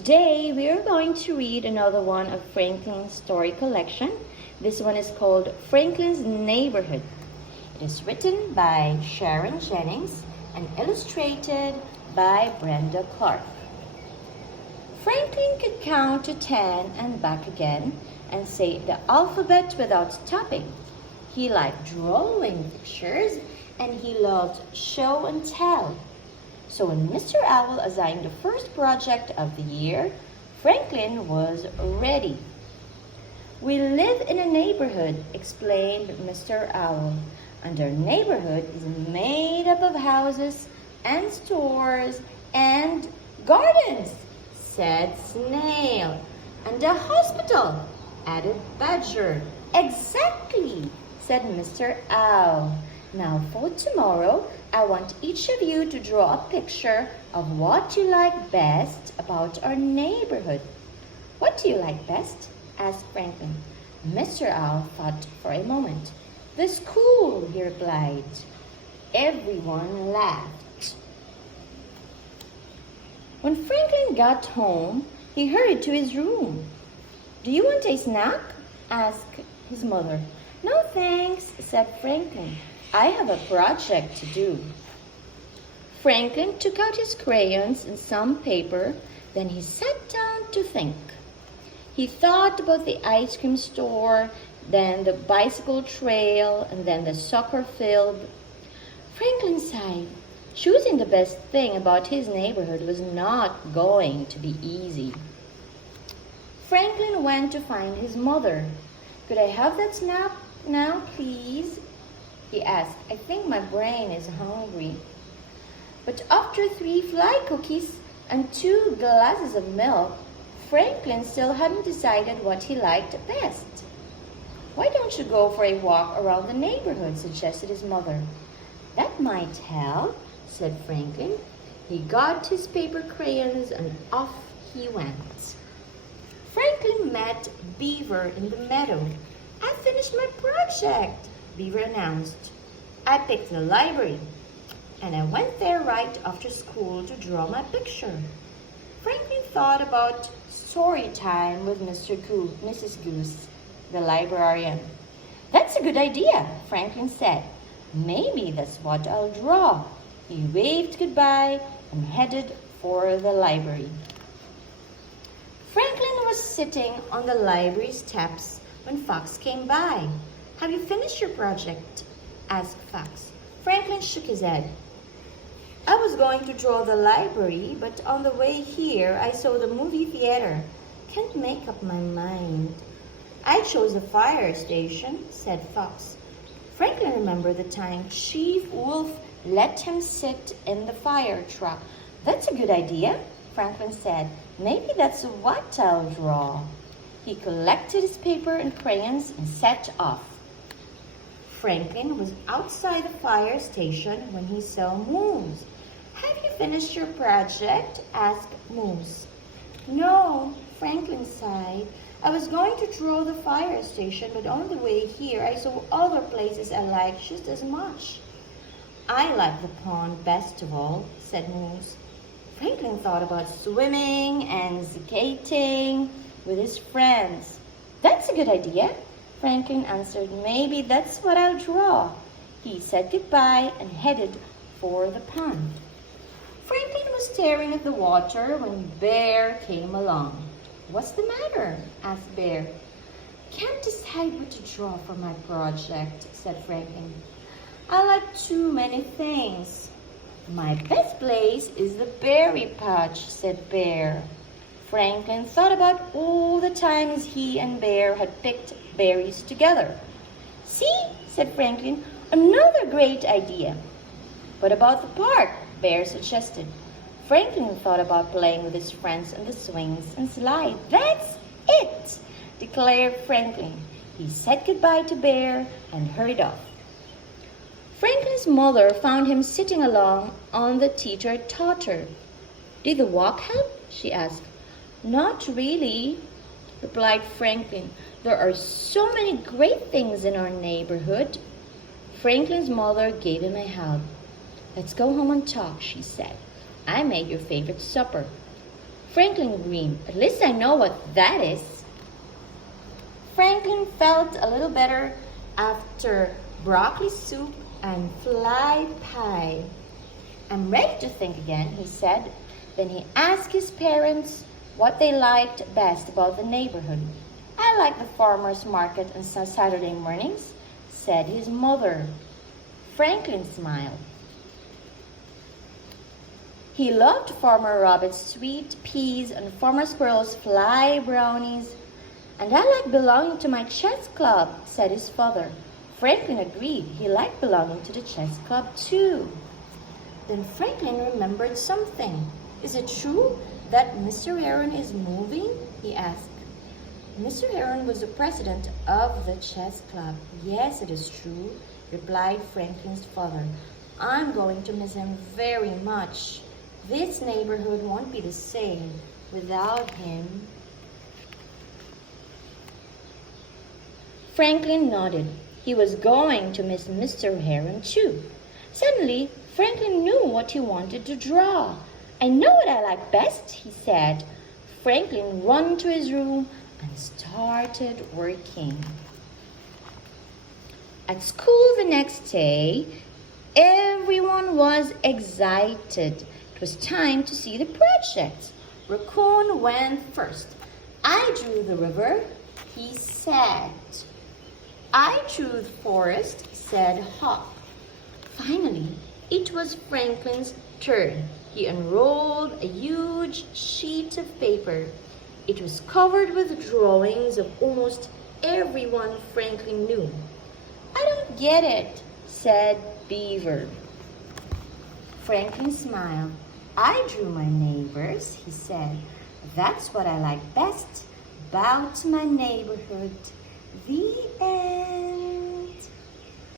Today we are going to read another one of Franklin's story collection. This one is called Franklin's Neighborhood. It is written by Sharon Jennings and illustrated by Brenda Clark. Franklin could count to 10 and back again and say the alphabet without stopping. He liked drawing pictures and he loved show and tell. So when Mr. Owl assigned the first project of the year, Franklin was ready. "We live in a neighborhood," explained Mr. Owl, "and our neighborhood is made up of houses and stores and gardens," said Snail. "And a hospital," added Badger. "Exactly," said Mr. Owl. "Now for tomorrow, I want each of you to draw a picture of what you like best about our neighborhood." "What do you like best?" asked Franklin. Mr. Owl thought for a moment. "The school," he replied. Everyone laughed. When Franklin got home, he hurried to his room. "Do you want a snack?" asked his mother. "No, thanks," said Franklin. "I have a project to do." Franklin took out his crayons and some paper, then he sat down to think. He thought about the ice cream store, then the bicycle trail, and then the soccer field. Franklin sighed. Choosing the best thing about his neighborhood was not going to be easy. Franklin went to find his mother. "Could I have that snack now, please?" he asked. "I think my brain is hungry." But after 3 fly cookies and 2 glasses of milk, Franklin still hadn't decided what he liked best. "Why don't you go for a walk around the neighborhood?" suggested his mother. "That might help," said Franklin. He got his paper crayons and off he went. Franklin met Beaver in the meadow. "I finished my project," Beaver announced. "I picked the library, and I went there right after school to draw my picture." Franklin thought about Storytime with Mrs. Goose, the librarian. "That's a good idea," Franklin said. "Maybe that's what I'll draw." He waved goodbye and headed for the library. Franklin was sitting on the library steps when Fox came by. "Have you finished your project?" asked Fox. Franklin shook his head. "I was going to draw the library, but on the way here I saw the movie theater. Can't make up my mind." "I chose the fire station," said Fox. Franklin remembered the time Chief Wolf let him sit in the fire truck. "That's a good idea," Franklin said. "Maybe that's what I'll draw." He collected his paper and crayons and set off. Franklin was outside the fire station when he saw Moose. "Have you finished your project?" asked Moose. "No," Franklin sighed. "I was going to draw the fire station, but on the way here I saw other places I like just as much." "I like the pond best of all," said Moose. Franklin thought about swimming and skating with his friends. "That's a good idea," Franklin answered. "Maybe that's what I'll draw." He said goodbye and headed for the pond. Franklin was staring at the water when Bear came along. "What's the matter?" asked Bear. "Can't decide what to draw for my project," said Franklin. "I like too many things." "My best place is the berry patch," said Bear. Franklin thought about all the times he and Bear had picked berries together. "See," said Franklin, "another great idea." "What about the park?" Bear suggested. Franklin thought about playing with his friends on the swings and slides. "That's it," declared Franklin. He said goodbye to Bear and hurried off. Franklin's mother found him sitting along on the teeter-totter. "Did the walk help?" she asked. "Not really," replied Franklin. "There are so many great things in our neighborhood." Franklin's mother gave him a hug. "Let's go home and talk," she said. "I made your favorite supper." Franklin grinned. At least I know what that is. Franklin felt a little better after broccoli soup and fly pie. I'm ready to think again, he said. Then he asked his parents what they liked best about the neighborhood. I like the farmer's market on Saturday mornings, said his mother. Franklin smiled. He loved Farmer Rabbit's sweet peas and Farmer Squirrel's fly brownies. And I like belonging to my chess club, said his father. Franklin agreed. He liked belonging to the chess club too. Then Franklin remembered something. Is it true that Mr. Heron is moving? He asked. Mr. Heron was the president of the chess club. Yes, it is true, replied Franklin's father. I'm going to miss him very much. This neighborhood won't be the same without him. Franklin nodded. He was going to miss Mr. Heron too. Suddenly, Franklin knew what he wanted to draw. I know what I like best, he said. Franklin ran to his room and started working. At school the next day, everyone was excited. It was time to see the project. Raccoon went first. I drew the river, he said. I drew the forest, said Hawk. Finally, it was Franklin's turn. He unrolled a huge sheet of paper. It was covered with drawings of almost everyone Franklin knew. I don't get it, said Beaver. Franklin smiled. I drew my neighbors, he said. That's what I like best about my neighborhood. The end.